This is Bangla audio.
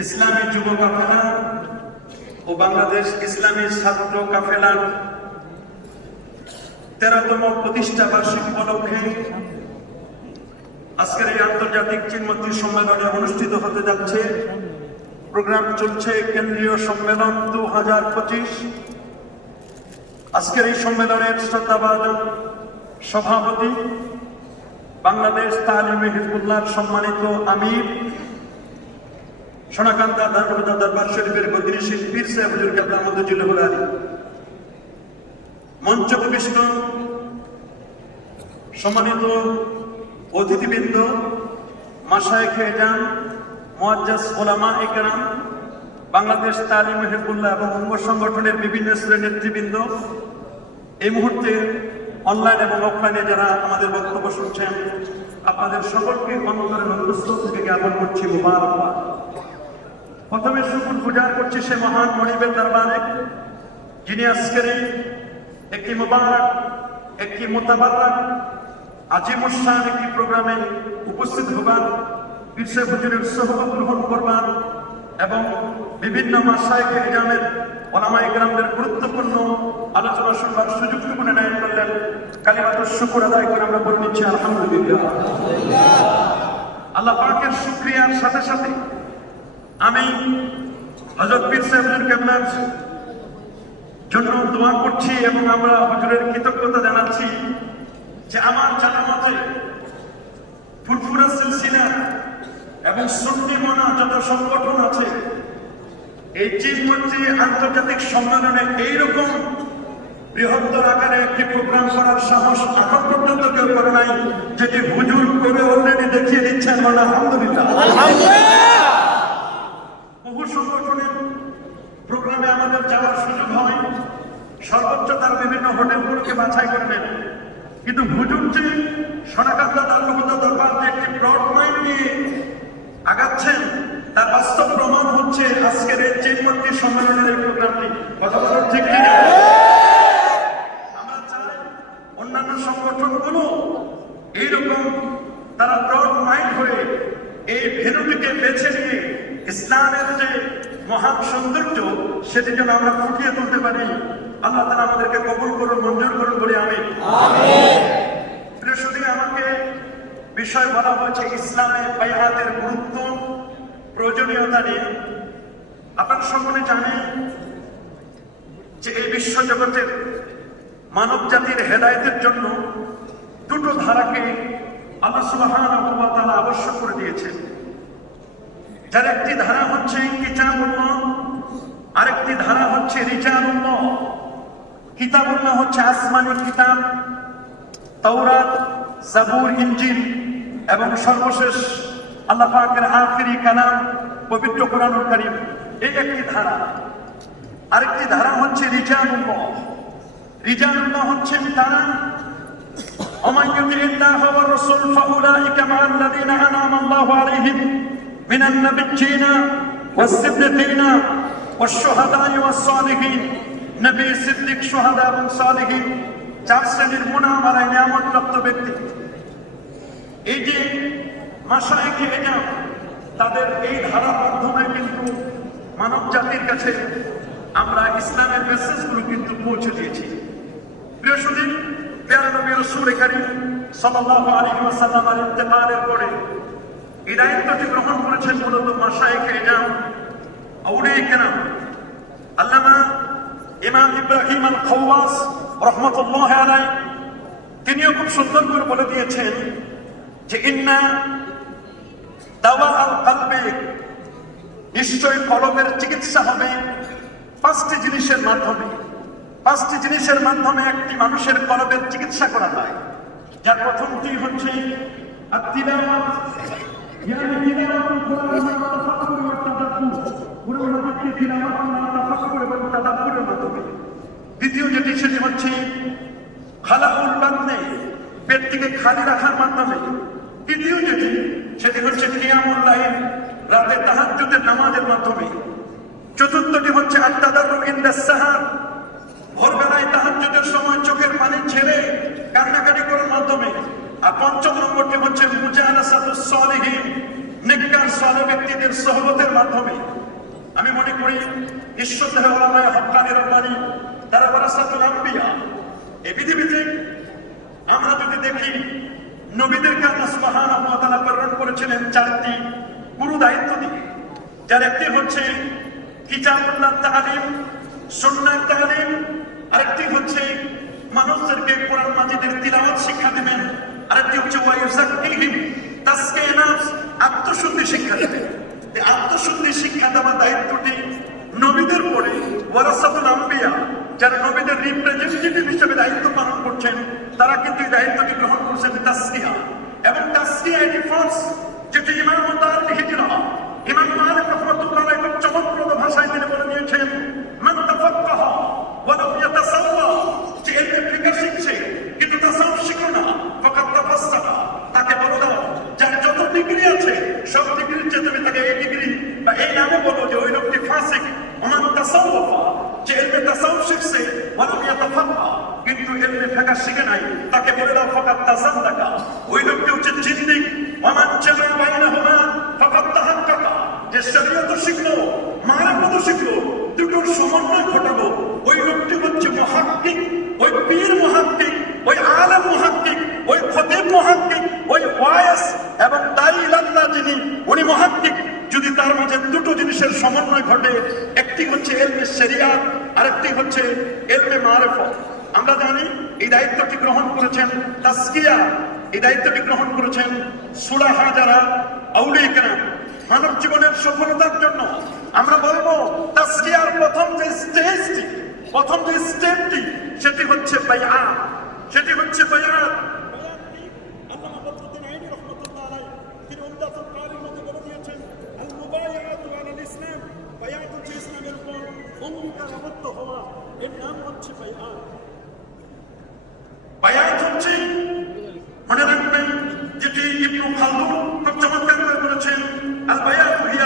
ইসলামী যুব কাফেলা ও বাংলাদেশ ইসলামী ছাত্র কাফেলার তেরোতম প্রতিষ্ঠা বার্ষিক উপলক্ষে আজকের এই আন্তর্জাতিক চিনমন্ত্রী সম্মেলনে অনুষ্ঠিত হতে যাচ্ছে। প্রোগ্রাম চলছে কেন্দ্রীয় সম্মেলন দু হাজার পঁচিশ। আজকের এই সম্মেলনের শ্রদ্ধাভাজন সভাপতি বাংলাদেশ তালিমে হিজবুল্লাহর সম্মানিত আমির সোনাকান্তা ধানবাদা দরবার শরীফের বদিনী পীর সাহেব হুজুর কেবলা মধ্যজুল আলী। মঞ্চ প্রবিষ্ট, সম্মানিত অতিথিবৃন্দ মাসায় খেয়ে যান মোয়াজ্জাস ওলামা একরাম, বাংলাদেশ তালিম হেফুল্লাহ এবং অঙ্গ সংগঠনের বিভিন্ন শ্রেণির নেতৃবৃন্দ, এই মুহূর্তে অনলাইন এবং অফলাইনে যারা আমাদের বক্তব্য শুনছেন, আপনাদের সকলকে অন্তরের অন্তস্থ থেকে জ্ঞাপন করছি, মুবারকবাদ। প্রথমে শুকুর পূজা করছি সে মহান মনিবের দরবারে, যিনি আজকের একটি মোবারক, একটি মোতাবারক আজিমুসান একটি প্রোগ্রামে উপস্থিত হবার বিশ্ব হুজুরের গ্রহণ করবার এবং বিভিন্ন মাসায় গ্রামের ওলামাই গ্রামদের গুরুত্বপূর্ণ আলোচনা শুনবার সুযোগটুকু নেয় করলেন। কালিমাতুর শুকুর আদায় করে আমরা বলে নিচ্ছি আলহামদুলিল্লাহ। আল্লাহ পাকের শুক্রিয়ার সাথে সাথে আমি হজরত পীর সাহেবের কেবলার জন্য দোয়া করছি এবং আমরা হজুরের কৃতজ্ঞতা জানাচ্ছি যে আমার জানা মতে ফুরফুরা সিলসিলা এবং সুন্নি মনা যত সংগঠন আছে, এই চিনমন্ত্রী আন্তর্জাতিক সম্মেলনে এইরকম বৃহত্তর আকারে একটি প্রোগ্রাম করার সাহস এখন পর্যন্ত কেউ করে নাই, যেটি হুজুর করে অলরেডি দেখিয়ে দিচ্ছেন মানে আলহামদুলিল্লাহ বহু সংগঠনের প্রোগ্রামে আমাদের যাওয়ার সুযোগ হয়, সর্বোচ্চ তার বিভিন্ন হোটেলগুলোকে বাছাই করে নেন কিন্তু হুজুর যে সোনাকান্দা দরবার যে একটি ব্রড মাইন্ড নিয়ে আগাচ্ছেন, তার বাস্তব প্রমাণ হচ্ছে আজকের এই চেনমন্ত্রী সম্মেলনের এই প্রোগ্রামটি। কথা বলার ঠিক আমরা চাই অন্যান্য সংগঠনগুলো এইরকম তারা ব্রড মাইন্ড হয়ে এই ভেনুটিকে বেছে নিয়ে ইসলামের যে মহান সৌন্দর্য সেটি যেন আমরা ফুটিয়ে তুলতে পারি। আল্লাহ তালা আমাদেরকে কবুল করুন মঞ্জুর করুন বলে আমি বৃহস্পতি আমাকে বিষয় বলা হয়েছে ইসলামে বায়াতের গুরুত্ব প্রয়োজনীয়তা নিয়ে। আপনারা সকলে জানেন যে এই বিশ্ব জগতের মানব জাতির হেদায়তের জন্য দুটো ধারাকে আল্লাহ সুবহানাহু ওয়া আবশ্যক করে দিয়েছেন। যার একটি ধারা হচ্ছে কিতাবুল্লাহ আরেকটি ধারা হচ্ছে রিজালুল্লাহ কিতাবুল্লাহ হচ্ছে আসমানি কিতাব তাওরাত জাবুর ইনজিল এবং সর্বশেষ আল্লাহ পাকের আখিরি কালাম পবিত্র কোরআনুল কারীম এই একটি ধারা আরেকটি ধারা হচ্ছে রিজালুল্লাহ রিজালুল্লাহ হচ্ছেন তারা ومن يطع الله والرسول فاولئك مع الذين انعم الله عليهم من النبيين والصديقين والشهداء والصالحين নবী সিদ্দিক সোহাদা এবং সালেহীন চার শ্রেণীর মুনামালায় নিয়ামত প্রাপ্ত ব্যক্তি এই যে মাসায় খেয়ে যান তাদের এই ধারার মাধ্যমে কিন্তু মানব জাতির কাছে আমরা ইসলামের মেসেজগুলো কিন্তু পৌঁছে দিয়েছি প্রিয় সুদী প্যারা নবী রসুল কারীম সাল্লাল্লাহু আলাইহি ওয়াসাল্লামের ইন্তেকালের পরে এই দায়িত্বটি গ্রহণ করেছেন মূলত মাসায়েখ ইজাম আউলিয়া কেরাম, আল্লামা ইমাম ইব্রাহিম আল খাওয়াস রহমতুল্লাহ তিনিও খুব সুন্দর করে বলে দিয়েছেন যে ইন্না দাওয়া আল কালবে নিশ্চয়ই কলমের চিকিৎসা হবে পাঁচটি জিনিসের মাধ্যমে। পাঁচটি জিনিসের মাধ্যমে একটি মানুষের কলবের চিকিৎসা করা হয়। যার প্রথমটি হচ্ছে আত্মিলাওয়াত। কোরআন মাজিদকে তিলাওয়াত আমরা তাফাক্কুর এবং তাদাব্বুরের মাধ্যমে দ্বিতীয় যেটি সেটি হচ্ছে খালাকুল বাদনে পেটটিকে খালি রাখার মাধ্যমে তৃতীয় যেটি, সেটি হচ্ছে কিয়ামুল লাইল, রাতে তাহাজ্জুদের নামাজের মাধ্যমে। চতুর্থটি হচ্ছে আত্মাদারু ইনদাস সাহার ভোরবেলায় তাহাজ্জুদের সময় চোখের পানি ছেড়ে কান্নাকাটি করার মাধ্যমে। আর পঞ্চম নম্বরটি হচ্ছে মুজাহানাসাতুস সালিহিন নেককার সালে ব্যক্তিদের সহবতের মাধ্যমে। আমি মনে করি ঈশ্বরদেহ ওলামায় হকানি রব্বানি, তারা ওয়ারাসাতুল আম্বিয়া। এই পৃথিবীতে আমরা যদি দেখি নবীদেরকে আল্লাহ ওয়া তাআলা প্রেরণ করেছিলেন চারটি গুরু দায়িত্ব দিয়ে। যার একটি হচ্ছে কিতাবুল্লাহ তালিম সুন্নাহ তালিম, আরেকটি হচ্ছে মানুষদেরকে কোরআন মাজিদের তিলাওয়াত শিক্ষা দিবেন, আরেকটি হচ্ছে ওয়ায়ুসাক্কিহিম তাসকিয়া নাফস, আত্মশুদ্ধি শিক্ষা দিবেন। আত্মশুদ্ধি শিক্ষা দেওয়ার দায়িত্বটি নবীদের পরে ওয়ারাসাতুল আম্বিয়া, যারা নবীদের রিপ্রেজেন্টেটিভ হিসেবে দায়িত্ব পালন করছেন, তারা কিন্তু এই দায়িত্বটি গ্রহণ করছেন তাসকিয়া এবং তাসকিয়া এটি ফার্স্ট যেটি ইমাম মুতার লিখেছিল ইমাম মালিক রহমাতুল্লাহ আলাইহি খুব চমকপ্রদ ভাষায় তিনি বলে দিয়েছেন মান তাফাক্কাহা ওয়া লাম ইয়াতাসাওয়া যে এলমে ফিকহ শিখছে কিন্তু তাসাউফ শিখো না ফাকাত তাফাসসাকা তাকে বলো দাও যার যত ডিগ্রি আছে সব ডিগ্রির চেয়ে তুমি তাকে এই ডিগ্রি বা এই নামে বলো যে ওই লোকটি ফাসিক ওমান তাসাওয়াফা যে এলমে তাসাউফ শিখছে ওয়া লাম ইয়াতাফাক্কা ফিকহ শিখে নাই। তাকে বলে দাও, ফাকাত তাসাদ্দাকা। ওই লোকটি হচ্ছে জিন্দিক ওমান জামা বাইনাহুমা ফাকাত তাহাক্কাকা। যে শরীয়ত শিখলো, মানবত শিখলো দুটোর সমন্বয় ঘটালো ওই লোকটি হচ্ছে মহাত্মিক ওই পীর মহাত্মিক ওই আলম মহাত্মিক ওই খতিব মহাত্মিক ওই ওয়াইস এবং তাই ইলাল্লাহ যিনি, উনি মহাত্মিক যদি তার মাঝে দুটো জিনিসের সমন্বয় ঘটে, একটি হচ্ছে এলমে শরিয়াত, আরেকটি হচ্ছে এলমে মারেফত। আমরা জানি এই দায়িত্বটি গ্রহণ করেছেন তাসকিয়া এই দায়িত্বটি গ্রহণ করেছেন সুলাহা যারা আউলিয়া কেরাম। মানব জীবনের সফলতার জন্য আমরা বলব তাসকিয়ার প্রথম যে স্টেজটি প্রথম যে স্টেপটি সেটি হচ্ছে বায়াত সেটি হচ্ছে হচ্ছে ইসলামের উপর হওয়া। এর নাম হচ্ছে বায়াত